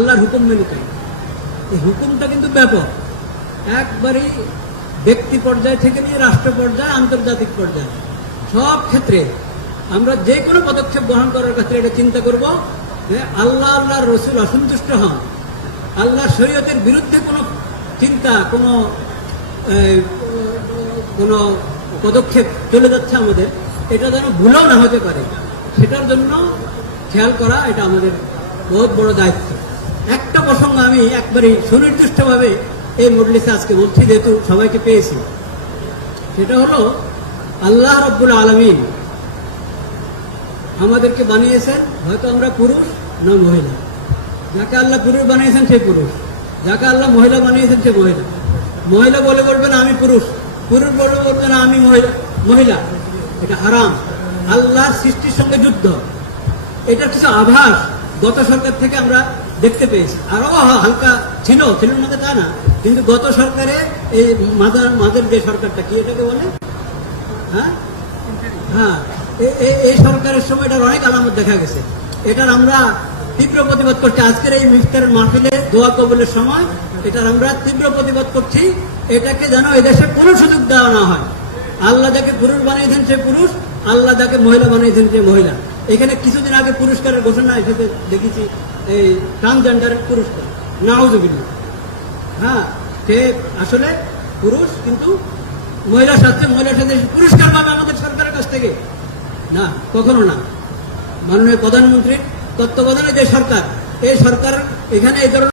আল্লাহর হুকুম মেনে চলে। এই হুকুমটা কিন্তু ব্যাপক, একবারই ব্যক্তি পর্যায় থেকে নিয়ে রাষ্ট্র পর্যায়ে, আন্তর্জাতিক পর্যায়ে সব ক্ষেত্রে আমরা যে কোনো পদক্ষেপ গ্রহণ করার ক্ষেত্রে এটা চিন্তা করব যে আল্লাহর রসুল অসন্তুষ্ট হন, আল্লাহর শরীয়তের বিরুদ্ধে কোনো চিন্তা, কোনো পদক্ষেপ চলে যাচ্ছে আমাদের, এটা যেন ভুলও না হতে পারে, সেটার জন্য খেয়াল করা এটা আমাদের বহুত বড় দায়িত্ব। একটা প্রসঙ্গ আমি একবারই সুনির্দিষ্টভাবে এই মজলিসে আজকে বলছি, যেহেতু সবাইকে পেয়েছি, সেটা হলো আল্লাহ রাব্বুল আলামিন আমাদেরকে বানিয়েছেন, হয়তো আমরা পুরুষ না মহিলা। যাকে আল্লাহ পুরুষ বানিয়েছেন সে পুরুষ, যাকে আল্লাহ মহিলা বানিয়েছেন সে মহিলা। মহিলা বলে বলবে না আমি পুরুষ, পুরুষ বলে বলবে না আমি মহিলা। এটা হারাম, আল্লাহর সৃষ্টির সঙ্গে যুদ্ধ। এটা কিছু আভাস গত সরকার থেকে আমরা দেখতে পেয়েছি, আরো হালকা ছিল মধ্যে তা না, কিন্তু গত সরকারে এই মাদের যে সরকারটা কি এটাকে বলে, হ্যাঁ এই সরকারের সময় এটার অনেক আলামত দেখা গেছে। এটার আমরা তীব্র প্রতিবাদ করছি। আজকের এই ইফতারের মাহফিলে দোয়া কবুলের সময় এটার আমরা তীব্র প্রতিবাদ করছি। এটাকে যেন এই দেশে কোনো সুযোগ দেওয়া না হয়। আল্লাহ যাকে পুরুষ বানিয়েছেন সে পুরুষ, আল্লাহ যাকে মহিলা বানিয়েছেন সে মহিলা। এখানে কিছুদিন আগে পুরস্কারের ঘোষণা এসেছে, দেখেছি এই ট্রান্সজেন্ডারের পুরস্কার, নাউজুবিল্লাহ। হ্যাঁ, সে আসলে পুরুষ কিন্তু মহিলার সাথে পুরস্কার পাবে আমাদের সরকারের কাছ থেকে না, কখনো না। মাননীয় প্রধানমন্ত্রীর তত্ত্বাবধানে যে সরকার, এই সরকার এখানে এই ধরনের